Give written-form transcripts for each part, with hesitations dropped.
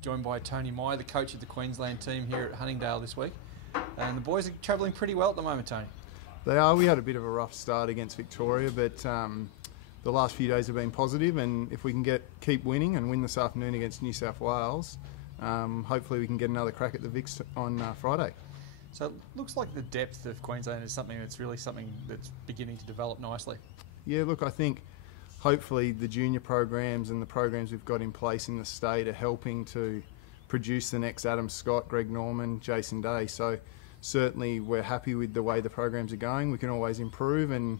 Joined by Tony Meyer, the coach of the Queensland team here at Huntingdale this week. And the boys are travelling pretty well at the moment, Tony. They are. We had a bit of a rough start against Victoria, but the last few days have been positive, and if we can keep winning and win this afternoon against New South Wales, hopefully we can get another crack at the Vics on Friday. So it looks like the depth of Queensland is something that's beginning to develop nicely. Yeah, look, I think hopefully the junior programs and the programs we've got in place in the state are helping to produce the next Adam Scott, Greg Norman, Jason Day. So certainly we're happy with the way the programs are going. We can always improve, and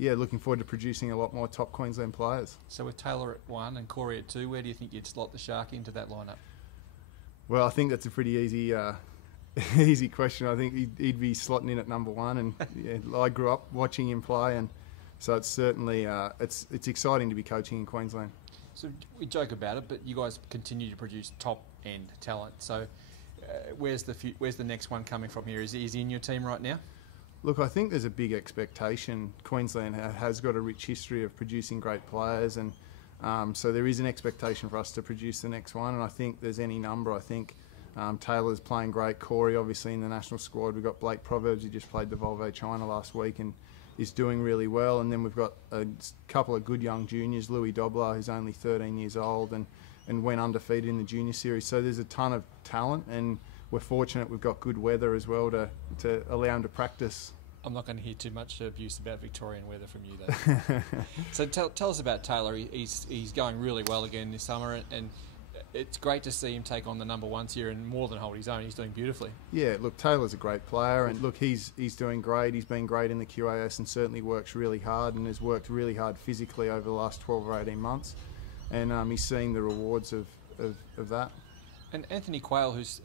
looking forward to producing a lot more top Queensland players. So with Taylor at 1 and Corey at 2, where do you think you'd slot the Shark into that lineup? Well, I think that's a pretty easy question. I think he'd be slotting in at number 1, and I grew up watching him play, and so it's certainly it's exciting to be coaching in Queensland. So we joke about it, but you guys continue to produce top end talent. So where's the next one coming from here? Is he in your team right now? Look, I think there's a big expectation. Queensland has got a rich history of producing great players, and so there is an expectation for us to produce the next one, and I think there's any number. I think Taylor's playing great. Corey, obviously, in the national squad. We've got Blake Proverbs, who just played the Volvo China last week and is doing really well. And then we've got a couple of good young juniors, Louis Dobler, who's only 13 years old and went undefeated in the junior series. So there's a ton of talent, and we're fortunate we've got good weather as well to allow him to practice. I'm not going to hear too much abuse about Victorian weather from you, though. So tell us about Taylor. He's going really well again this summer, and it's great to see him take on the number 1s here and more than hold his own. He's doing beautifully. Yeah, look, Taylor's a great player, and look, he's doing great. He's been great in the QAS and certainly works really hard and has worked really hard physically over the last 12 or 18 months, and he's seeing the rewards of that. And Anthony Quayle, who's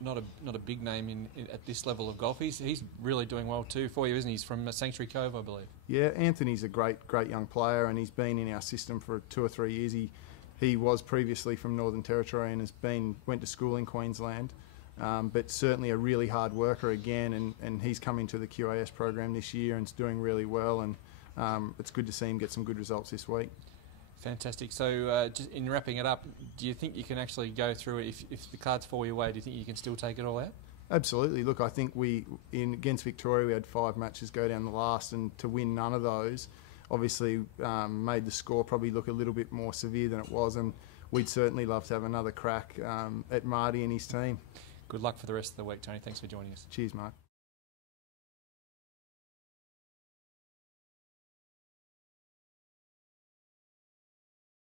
not a big name at this level of golf, he's really doing well too for you, isn't he? He's from Sanctuary Cove, I believe. Yeah, Anthony's a great young player, and he's been in our system for 2 or 3 years. He was previously from Northern Territory and went to school in Queensland, but certainly a really hard worker again, and he's come into the QAS program this year and is doing really well, and it's good to see him get some good results this week. Fantastic. So just in wrapping it up, do you think you can actually go through it? If the cards fall your way, do you think you can still take it all out? Absolutely. Look, I think against Victoria we had 5 matches go down the last, and to win none of those obviously made the score probably look a little bit more severe than it was, and we'd certainly love to have another crack at Marty and his team. Good luck for the rest of the week, Tony. Thanks for joining us. Cheers, Mark.